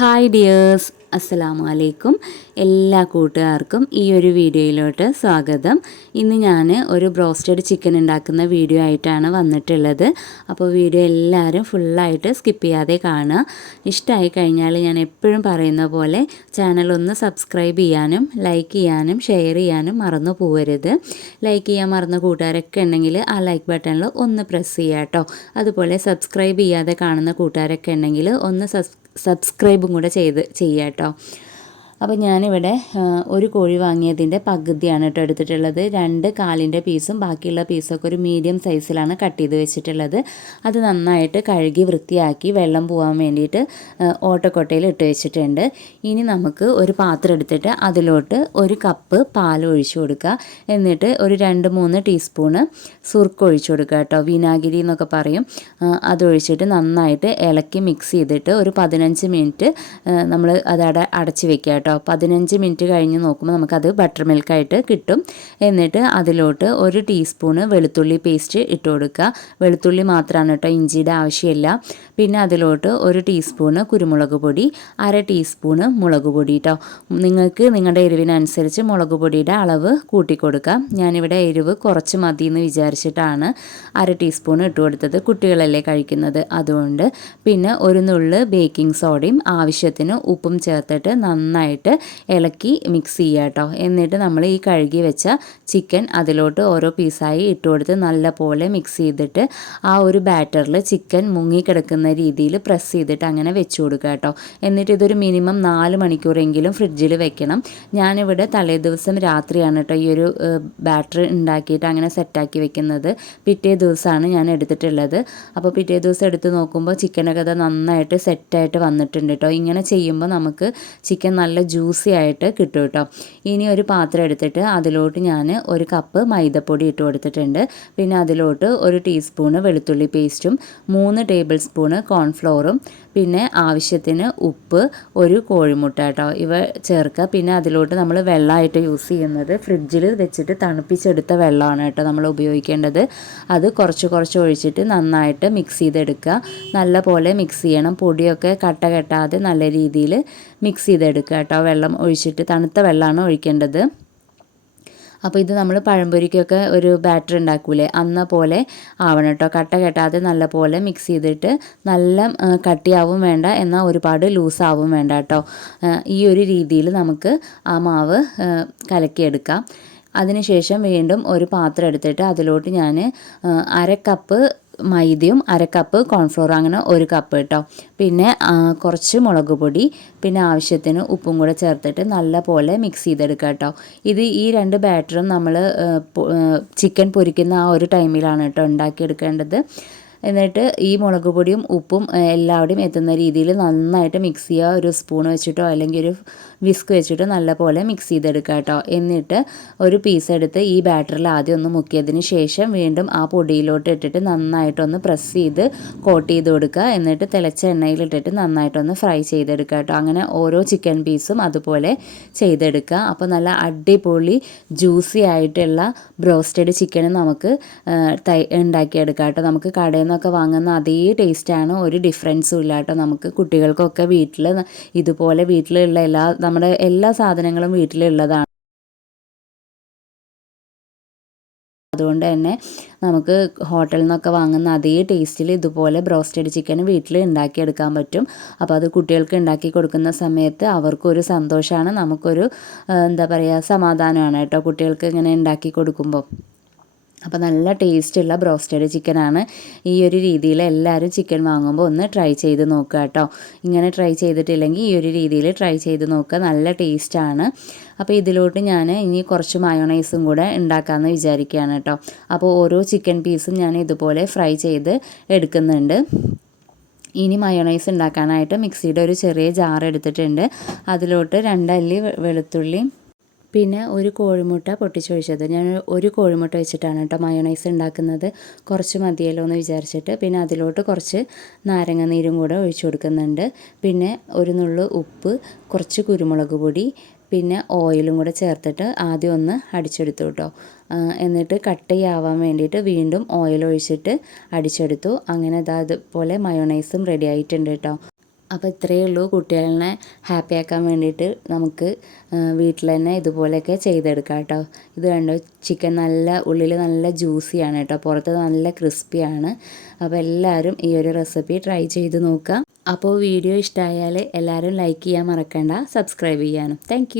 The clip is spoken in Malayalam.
ഹായ് ഡിയേഴ്സ്, അസ്സലാമു അലൈക്കും. എല്ലാ കൂട്ടുകാർക്കും ഈ ഒരു വീഡിയോയിലോട്ട് സ്വാഗതം. ഇന്ന് ഞാൻ ഒരു ബ്രോസ്റ്റഡ് ചിക്കൻ ഉണ്ടാക്കുന്ന വീഡിയോ ആയിട്ടാണ് വന്നിട്ടുള്ളത്. അപ്പോൾ വീഡിയോ എല്ലാവരും ഫുള്ളായിട്ട് സ്കിപ്പ് ചെയ്യാതെ കാണുക. ഇഷ്ടമായി കഴിഞ്ഞാൽ ഞാൻ എപ്പോഴും പറയുന്ന പോലെ ചാനൽ ഒന്ന് സബ്സ്ക്രൈബ് ചെയ്യാനും ലൈക്ക് ചെയ്യാനും ഷെയർ ചെയ്യാനും മറന്നു പോകരുത്. ലൈക്ക് ചെയ്യാൻ മറന്ന കൂട്ടുകാരൊക്കെ ഉണ്ടെങ്കിൽ ആ ലൈക്ക് ബട്ടണിൽ ഒന്ന് പ്രസ് ചെയ്യുക കേട്ടോ. അതുപോലെ സബ്സ്ക്രൈബ് ചെയ്യാതെ കാണുന്ന കൂട്ടുകാരൊക്കെ ഉണ്ടെങ്കിൽ ഒന്ന് സബ്സ്ക്രൈബും കൂടെ ചെയ്യാം കേട്ടോ. അപ്പോൾ ഞാനിവിടെ ഒരു കോഴി വാങ്ങിയതിൻ്റെ പകുതിയാണ് കേട്ടോ എടുത്തിട്ടുള്ളത്. 2 കാലിൻ്റെ പീസും ബാക്കിയുള്ള പീസൊക്കെ ഒരു മീഡിയം സൈസിലാണ് കട്ട് ചെയ്ത് വെച്ചിട്ടുള്ളത്. അത് നന്നായിട്ട് കഴുകി വൃത്തിയാക്കി വെള്ളം പോകാൻ വേണ്ടിയിട്ട് ഓട്ടക്കൊട്ടയിൽ ഇട്ട് വെച്ചിട്ടുണ്ട്. ഇനി നമുക്ക് ഒരു പാത്രം എടുത്തിട്ട് അതിലോട്ട് 1 കപ്പ് പാൽ ഒഴിച്ചു കൊടുക്കുക. എന്നിട്ട് ഒരു 2-3 ടീസ്പൂണ് സുർക്ക് ഒഴിച്ചു കൊടുക്കുക കേട്ടോ. വിനാഗിരി എന്നൊക്കെ പറയും. അതൊഴിച്ചിട്ട് നന്നായിട്ട് ഇളക്കി മിക്സ് ചെയ്തിട്ട് ഒരു 15 മിനിറ്റ് നമ്മൾ അതവിടെ അടച്ച് വെക്കുക കേട്ടോ. 15 മിനിറ്റ് കഴിഞ്ഞ് നോക്കുമ്പോൾ നമുക്കത് ബട്ടർ മിൽക്കായിട്ട് കിട്ടും. എന്നിട്ട് അതിലോട്ട് 1 ടീസ്പൂണ് വെളുത്തുള്ളി പേസ്റ്റ് ഇട്ട് കൊടുക്കുക. വെളുത്തുള്ളി മാത്രമാണ് കേട്ടോ, ഇഞ്ചിയുടെ ആവശ്യമില്ല. പിന്നെ അതിലോട്ട് 1 ടീസ്പൂണ് കുരുമുളക് പൊടി, 1/2 ടീസ്പൂണ് മുളക് പൊടി കേട്ടോ. നിങ്ങൾക്ക് നിങ്ങളുടെ എരിവിനനുസരിച്ച് മുളക് പൊടിയുടെ അളവ് കൂട്ടിക്കൊടുക്കാം. ഞാനിവിടെ എരിവ് കുറച്ച് മതി എന്ന് വിചാരിച്ചിട്ടാണ് 1/2 ടീസ്പൂൺ ഇട്ട് കൊടുത്തത്. കുട്ടികളല്ലേ കഴിക്കുന്നത്, അതുകൊണ്ട്. പിന്നെ ഒരു നുള്ള് ബേക്കിംഗ് സോഡയും ആവശ്യത്തിന് ഉപ്പും ചേർത്തിട്ട് നന്നായിട്ട് ഇളക്കി മിക്സ് ചെയ്യുക കേട്ടോ. എന്നിട്ട് നമ്മൾ ഈ കഴുകി വെച്ച ചിക്കൻ അതിലോട്ട് ഓരോ പീസായി ഇട്ട് കൊടുത്ത് നല്ല പോലെ മിക്സ് ചെയ്തിട്ട് ആ ഒരു ബാറ്ററിൽ ചിക്കൻ മുങ്ങിക്കിടക്കുന്ന രീതിയിൽ പ്രസ് ചെയ്തിട്ട് അങ്ങനെ വെച്ച് കൊടുക്കുക കേട്ടോ. എന്നിട്ട് ഇതൊരു മിനിമം 4 മണിക്കൂറെങ്കിലും ഫ്രിഡ്ജിൽ വെക്കണം. ഞാനിവിടെ തലേദിവസം രാത്രിയാണ് കേട്ടോ ഈ ഒരു ബാറ്റർ ഉണ്ടാക്കിയിട്ട് അങ്ങനെ സെറ്റാക്കി വെക്കുന്നത്. പിറ്റേ ദിവസമാണ് ഞാൻ എടുത്തിട്ടുള്ളത്. അപ്പോൾ പിറ്റേ ദിവസം എടുത്ത് നോക്കുമ്പോൾ ചിക്കനൊക്കെ അത് നന്നായിട്ട് സെറ്റായിട്ട് വന്നിട്ടുണ്ട് കേട്ടോ. ഇങ്ങനെ ചെയ്യുമ്പോൾ നമുക്ക് ചിക്കൻ നല്ല ജ്യൂസി ആയിട്ട് കിട്ടും കേട്ടോ. ഇനി ഒരു പാത്രം എടുത്തിട്ട് അതിലോട്ട് ഞാൻ 1 കപ്പ് മൈദപ്പൊടി ഇട്ട് കൊടുത്തിട്ടുണ്ട്. പിന്നെ അതിലോട്ട് 1 ടീസ്പൂണ് വെളുത്തുള്ളി പേസ്റ്റും 3 ടേബിൾ സ്പൂണ് കോൺഫ്ലോറും പിന്നെ ആവശ്യത്തിന് ഉപ്പ്, 1 കോഴിമുട്ട കേട്ടോ ഇവ ചേർക്കുക. പിന്നെ അതിലോട്ട് നമ്മൾ വെള്ളമായിട്ട് യൂസ് ചെയ്യുന്നത് ഫ്രിഡ്ജിൽ വെച്ചിട്ട് തണുപ്പിച്ചെടുത്ത വെള്ളമാണ് കേട്ടോ നമ്മൾ ഉപയോഗിക്കേണ്ടത്. അത് കുറച്ച് ഒഴിച്ചിട്ട് നന്നായിട്ട് മിക്സ് ചെയ്തെടുക്കുക. നല്ല പോലെ മിക്സ് ചെയ്യണം. പൊടിയൊക്കെ കട്ട കെട്ടാതെ നല്ല രീതിയിൽ മിക്സ് ചെയ്തെടുക്കുക കേട്ടോ. വെള്ളം ഒഴിച്ചിട്ട് തണുത്ത വെള്ളമാണ് ഒഴിക്കേണ്ടത്. അപ്പോൾ ഇത് നമ്മൾ പഴംപൊരിക്കൊക്കെ ഒരു ബാറ്റർ ഉണ്ടാക്കൂലേ, അന്ന പോലെ ആവണം കേട്ടോ. കട്ട കെട്ടാതെ നല്ല പോലെ മിക്സ് ചെയ്തിട്ട് നല്ല കട്ടിയാവും വേണ്ട, എന്നാൽ ഒരുപാട് ലൂസാവും വേണ്ട കേട്ടോ. ഈ ഒരു രീതിയിൽ നമുക്ക് ആ മാവ് കലക്കിയെടുക്കാം. അതിനുശേഷം വീണ്ടും ഒരു പാത്രം എടുത്തിട്ട് അതിലോട്ട് ഞാൻ 1/2 കപ്പ് മൈദയും 1/2 കപ്പ് കോൺഫ്ലോർ, അങ്ങനെ 1 കപ്പ് കേട്ടോ. പിന്നെ കുറച്ച് മുളക് പൊടി, പിന്നെ ആവശ്യത്തിന് ഉപ്പും കൂടെ ചേർത്തിട്ട് നല്ല പോലെ മിക്സ് ചെയ്തെടുക്കുക കേട്ടോ. ഈ 2 ബാറ്ററും നമ്മൾ ചിക്കൻ പൊരിക്കുന്ന ആ ഒരു ടൈമിലാണ് കേട്ടോ ഉണ്ടാക്കിയെടുക്കേണ്ടത്. എന്നിട്ട് ഈ മുളക് പൊടിയും ഉപ്പും എല്ലാവിടെയും എത്തുന്ന രീതിയിൽ നന്നായിട്ട് മിക്സ് ചെയ്യുക. ഒരു സ്പൂൺ വെച്ചിട്ടോ അല്ലെങ്കിൽ ഒരു വിസ്ക് വെച്ചിട്ടോ നല്ല പോലെ മിക്സ് ചെയ്തെടുക്കുക കേട്ടോ. എന്നിട്ട് ഒരു പീസ് എടുത്ത് ഈ ബാറ്ററിൽ ആദ്യം ഒന്ന് മുക്കിയതിന് ശേഷം വീണ്ടും ആ പൊടിയിലോട്ട് ഇട്ടിട്ട് നന്നായിട്ടൊന്ന് പ്രസ് ചെയ്ത് കോട്ട് ചെയ്ത് കൊടുക്കുക. എന്നിട്ട് തിളച്ച എണ്ണയിലിട്ടിട്ട് നന്നായിട്ടൊന്ന് ഫ്രൈ ചെയ്തെടുക്കുക കേട്ടോ. അങ്ങനെ ഓരോ ചിക്കൻ പീസും അതുപോലെ ചെയ്തെടുക്കുക. അപ്പോൾ നല്ല അടിപൊളി ജ്യൂസി ആയിട്ടുള്ള ബ്രോസ്റ്റഡ് ചിക്കൻ നമുക്ക് ഉണ്ടാക്കിയെടുക്കാം കേട്ടോ. നമുക്ക് കടയിൽ നിന്നൊക്കെ വാങ്ങുന്ന അതേ ടേസ്റ്റാണ്, ഒരു ഡിഫറൻസും ഇല്ല കേട്ടോ. നമുക്ക് കുട്ടികൾക്കൊക്കെ വീട്ടിൽ ഇതുപോലെ വീട്ടിലുള്ള നമ്മുടെ എല്ലാ സാധനങ്ങളും വീട്ടിലുള്ളതാണ്. അതുകൊണ്ട് തന്നെ നമുക്ക് ഹോട്ടലിൽ നിന്നൊക്കെ വാങ്ങുന്ന അതേ ടേസ്റ്റിൽ ഇതുപോലെ ബ്രോസ്റ്റഡ് ചിക്കൻ വീട്ടിൽ ഉണ്ടാക്കിയെടുക്കാൻ പറ്റും. അപ്പോൾ അത് കുട്ടികൾക്ക് ഉണ്ടാക്കി കൊടുക്കുന്ന സമയത്ത് അവർക്കൊരു സന്തോഷമാണ്, നമുക്കൊരു എന്താ പറയുക സമാധാനമാണ് കേട്ടോ കുട്ടികൾക്ക് ഇങ്ങനെ ഉണ്ടാക്കി കൊടുക്കുമ്പോൾ. അപ്പോൾ നല്ല ടേസ്റ്റുള്ള ബ്രോസ്റ്റഡ് ചിക്കനാണ്. ഈ ഒരു രീതിയിൽ എല്ലാവരും ചിക്കൻ വാങ്ങുമ്പോൾ ഒന്ന് ട്രൈ ചെയ്ത് നോക്കുക കേട്ടോ. ഇങ്ങനെ ട്രൈ ചെയ്തിട്ടില്ലെങ്കിൽ ഈ ഒരു രീതിയിൽ ട്രൈ ചെയ്ത് നോക്കുക, നല്ല ടേസ്റ്റാണ്. അപ്പോൾ ഇതിലോട്ട് ഞാൻ ഇനി കുറച്ച് മയോണൈസും കൂടെ ഉണ്ടാക്കാമെന്ന് വിചാരിക്കുകയാണ് കേട്ടോ. അപ്പോൾ ഓരോ ചിക്കൻ പീസും ഞാൻ ഇതുപോലെ ഫ്രൈ ചെയ്ത് എടുക്കുന്നുണ്ട്. ഇനി മയോണൈസ് ഉണ്ടാക്കാനായിട്ട് മിക്സിയുടെ ഒരു ചെറിയ ജാർ എടുത്തിട്ടുണ്ട്. അതിലോട്ട് 2 അല്ലി വെളുത്തുള്ളി, പിന്നെ 1 കോഴിമുട്ട പൊട്ടിച്ചൊഴിച്ചത്. ഞാൻ 1 കോഴിമുട്ട വെച്ചിട്ടാണ് കേട്ടോ മയോണൈസ് ഉണ്ടാക്കുന്നത്. കുറച്ച് മതിയല്ലോ എന്ന് വിചാരിച്ചിട്ട്. പിന്നെ അതിലോട്ട് കുറച്ച് നാരങ്ങ നീരും കൂടെ ഒഴിച്ചു കൊടുക്കുന്നുണ്ട്. പിന്നെ 1 നുള്ളു ഉപ്പ്, കുറച്ച് കുരുമുളക് പൊടി, പിന്നെ ഓയിലും കൂടെ ചേർത്തിട്ട് ആദ്യം ഒന്ന് അടിച്ചെടുത്തു കേട്ടോ. എന്നിട്ട് കട്ടിയാവാൻ വേണ്ടിയിട്ട് വീണ്ടും ഓയിൽ ഒഴിച്ചിട്ട് അടിച്ചെടുത്തു. അങ്ങനെ അതുപോലെ മയോണൈസും റെഡി ആയിട്ടുണ്ട് കേട്ടോ. അപ്പോൾ ഇത്രയേ ഉള്ളൂ. കുട്ടികളെ ഹാപ്പി ആക്കാൻ വേണ്ടിയിട്ട് നമുക്ക് വീട്ടിൽ തന്നെ ഇതുപോലെയൊക്കെ ചെയ്തെടുക്കാം കേട്ടോ. ഇത് കണ്ടോ, ചിക്കൻ നല്ല ഉള്ളിൽ നല്ല ജ്യൂസിയാണ് കേട്ടോ, പുറത്ത് നല്ല ക്രിസ്പിയാണ്. അപ്പോൾ എല്ലാവരും ഈ ഒരു റെസിപ്പി ട്രൈ ചെയ്ത് നോക്കുക. അപ്പോൾ വീഡിയോ ഇഷ്ടമായാൽ എല്ലാവരും ലൈക്ക് ചെയ്യാൻ മറക്കണ്ട, സബ്സ്ക്രൈബ് ചെയ്യാനും. താങ്ക്